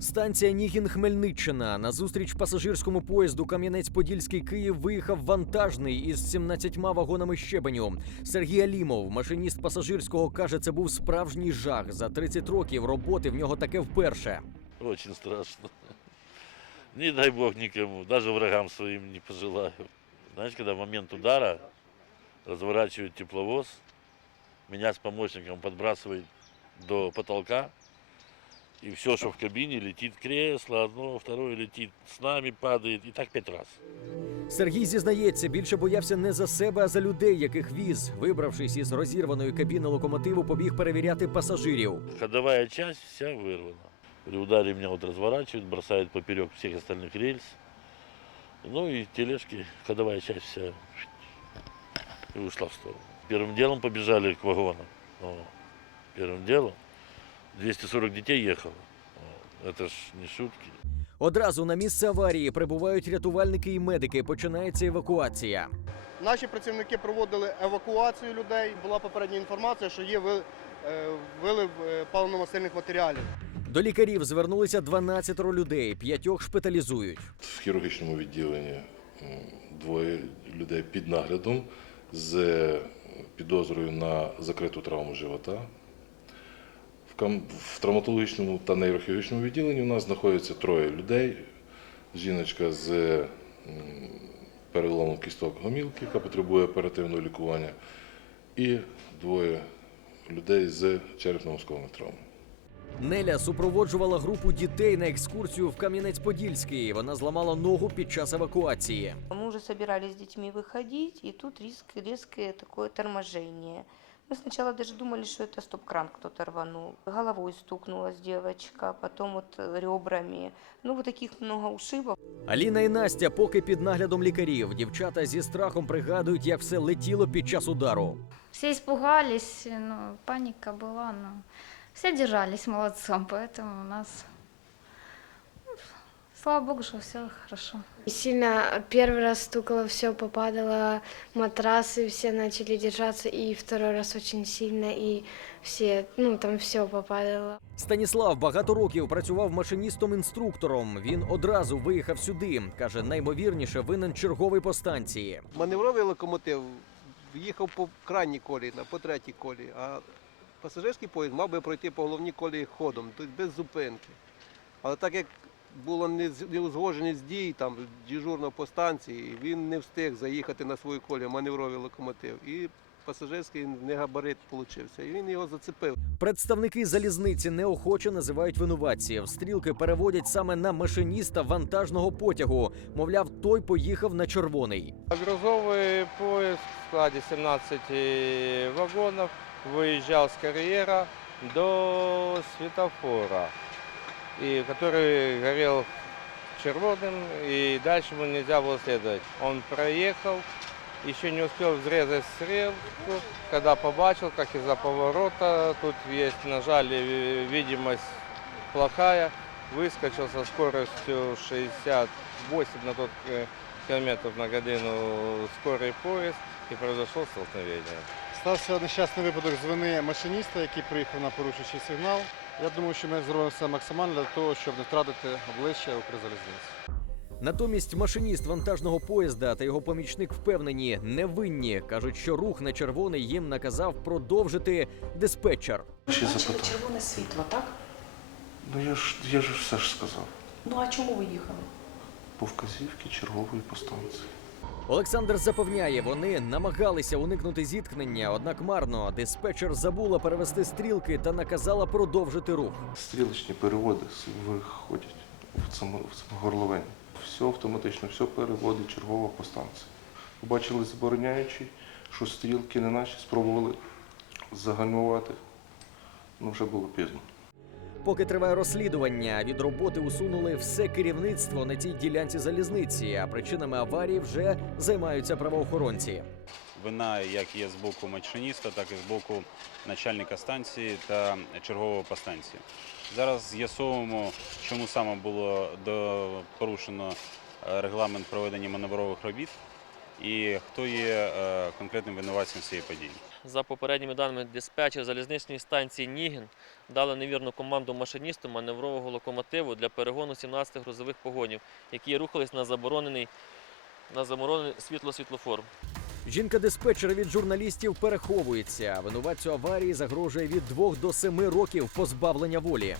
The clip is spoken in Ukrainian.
Станція Нігін Хмельниччина. На зустріч пасажирському поїзду Кам'янець-Подільський Київ виїхав вантажний із 17 вагонами щебеню. Сергій Алімов, машиніст пасажирського, каже, це був справжній жах. За 30 років роботи в нього таке вперше. Очень страшно. Не дай бог никому, даже врагам своим не пожелаю. Знаете, когда в момент удара разворачивают тепловоз, меня с помощником подбрасывает до потолка, и все, что в кабине, летит кресло, одно, второе летит, с нами падает, и так пять раз. Сергій зізнається, більше боявся не за себе, а за людей, яких віз. Вибравшись із розірваної кабіни локомотиву, побіг перевіряти пасажирів. Ходовая часть вся вырвана. При ударе меня вот разворачивают, бросают поперек всех остальных рельс. Ну и тележки, ходовая часть вся и ушла в сторону. Первым делом побежали к вагонам. О, Первым делом 240 детей ехало. О, Это ж не шутки. Одразу на місце аварії прибувають рятувальники і медики. Починається евакуація. Наші працівники проводили евакуацію людей. Була попередня інформація, що є е, вилив е, паливно-мастильних матеріалів. До лікарів звернулися 12 людей, п'ятьох шпиталізують. В хірургічному відділенні двоє людей під наглядом з підозрою на закриту травму живота. В кам- В травматологічному та нейрохірургічному відділенні у нас знаходиться троє людей. Жіночка з переломом кісток гомілки, яка потребує оперативного лікування, і двоє людей з черепно-мозковими травмами. Неля супроводжувала групу дітей на екскурсію в Кам'янець-Подільський. Вона зламала ногу під час евакуації. Мы уже собирались с детьми выходить, и тут риск, резкое такое торможение. Мы сначала даже думали, что это стоп-кран кто-то рванул. Головой стукнулась девочка, потом вот э, ребрами. Ну, вот таких много ушибов. Аліна і Настя поки під наглядом лікарів. Дівчата зі страхом пригадують, як все летіло під час удару. Все испугались, ну, паника была, но все держались молодцом, поэтому у нас, ну, слава богу, что все хорошо. Сильно первый раз стукало, все попадало, матрасы все начали держаться, и второй раз очень сильно, и все, ну там все попадало. Станіслав багато років працював машиністом-інструктором. Він одразу виїхав сюди. каже, наймовірніше винен черговий по станції. Маневровий локомотив їхав по крайній колії, на- по третій колії, а пасажирський поїзд мав би пройти по головній колії ходом, тобто без зупинки. Але так як було не з- дій там дежурно по станції, він не встиг заїхати на свою колію маневровий локомотив. І пасажирський негабарит получився, і він його зацепив. Представники залізниці неохоче називають винуватців. Стрілки переводять саме на машиніста вантажного потягу. Мовляв, той поїхав на червоний. Грузовый поезд в складе 17 вагонов выезжал с карьера до светофора, и который горел червоным, и дальше ему нельзя было следовать. Он проехал, еще не успел взрезать стрелку, когда побачил, как из-за поворота, тут есть, нажали, э, видимость плохая, выскочил со скоростью 68 на тот э, километров на годину скорый поезд и произошло столкновение. Стався нещасний випадок з вини машиніста, який приїхав на порушуючий сигнал. Я думаю, що ми зробимо все максимально для того, щоб не втратити обличчя Укрзалізниці. Натомість машиніст вантажного поїзда та його помічник впевнені, невинні. кажуть, що рух на червоний їм наказав продовжити диспетчер. Ще запитання. червоне світло, так? Ну я ж я ж все ж сказав. Ну а чому ви їхали? По вказівки чергової по станції. Олександр запевняє, вони намагалися уникнути зіткнення, однак марно диспетчер забула перевести стрілки та наказала продовжити рух. Стрілочні переводи виходять в цьому горловині. Все автоматично, все переводить чергово по станції. Побачили забороняючий, що стрілки не наші, спробували загальмувати. Ну вже було пізно. Поки триває розслідування, від роботи усунули все керівництво на цій ділянці залізниці. А причинами аварії вже займаються правоохоронці. Вина як є з боку машиніста, так і з боку начальника станції та чергового по станції. Зараз з'ясовуємо, чому саме було порушено е, регламент проведення маневрових робіт і хто є е, конкретним винуватцем цієї події. За попередніми даними диспетчер залізничної станції Нігін дали невірну команду машиністу маневрового локомотиву для перегону 17 грузових погонів, які рухались на заборонений на заборонений світло-світлофор. Жінка-диспетчер від журналістів переховується. Винуватцю аварії загрожує від 2 до 7 років позбавлення волі.